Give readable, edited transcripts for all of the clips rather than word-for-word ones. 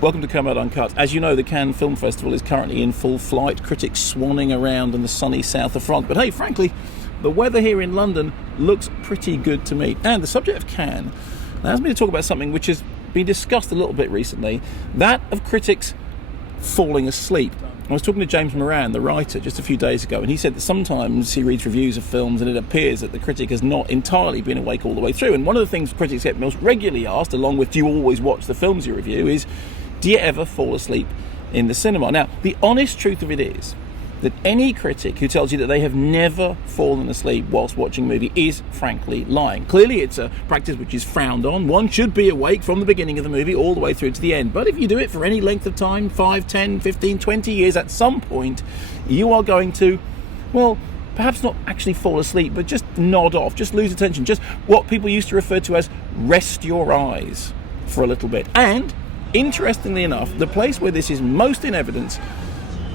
Welcome to Kermode Uncut. As you know, the Cannes Film Festival is currently in full flight, critics swanning around in the sunny south of France. But hey, frankly, the weather here in London looks pretty good to me. And the subject of Cannes allows me to talk about something which has been discussed a little bit recently, that of critics falling asleep. I was talking to James Moran, the writer, just a few days ago, and he said that sometimes he reads reviews of films and it appears that the critic has not entirely been awake all the way through. And one of the things critics get most regularly asked, along with do you always watch the films you review, is do you ever fall asleep in the cinema? Now, the honest truth of it is that any critic who tells you that they have never fallen asleep whilst watching a movie is frankly lying. Clearly, it's a practice which is frowned on. One should be awake from the beginning of the movie all the way through to the end. But if you do it for any length of time, 5, 10, 15, 20 years, at some point, you are going to, well, perhaps not actually fall asleep, but just nod off, just lose attention, just what people used to refer to as rest your eyes for a little bit. And interestingly enough, the place where this is most in evidence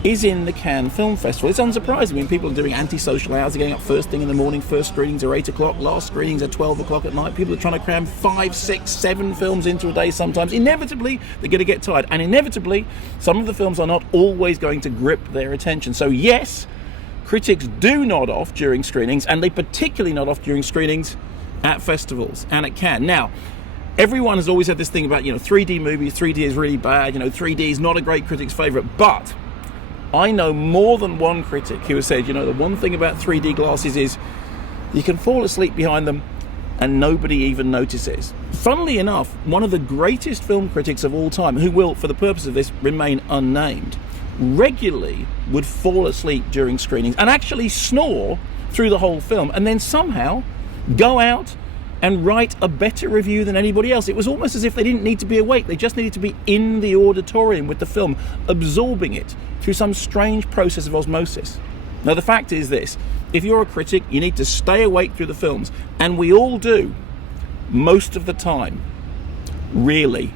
is in the Cannes Film Festival. It's unsurprising when people are doing antisocial hours, they're getting up first thing in the morning, first screenings are 8 o'clock, last screenings are 12 o'clock at night. People are trying to cram 5, 6, 7 films into a day sometimes. Inevitably, they're going to get tired. And inevitably, some of the films are not always going to grip their attention. So yes, critics do nod off during screenings, and they particularly nod off during screenings at festivals and at Cannes. Now, everyone has always had this thing about, 3D movies, 3D is really bad, 3D is not a great critic's favourite, but I know more than one critic who has said, the one thing about 3D glasses is you can fall asleep behind them and nobody even notices. Funnily enough, one of the greatest film critics of all time, who will, for the purpose of this, remain unnamed, regularly would fall asleep during screenings and actually snore through the whole film and then somehow go out and write a better review than anybody else. It was almost as if they didn't need to be awake. They just needed to be in the auditorium with the film, absorbing it through some strange process of osmosis. Now, the fact is this: if you're a critic, you need to stay awake through the films, and we all do, most of the time. Really.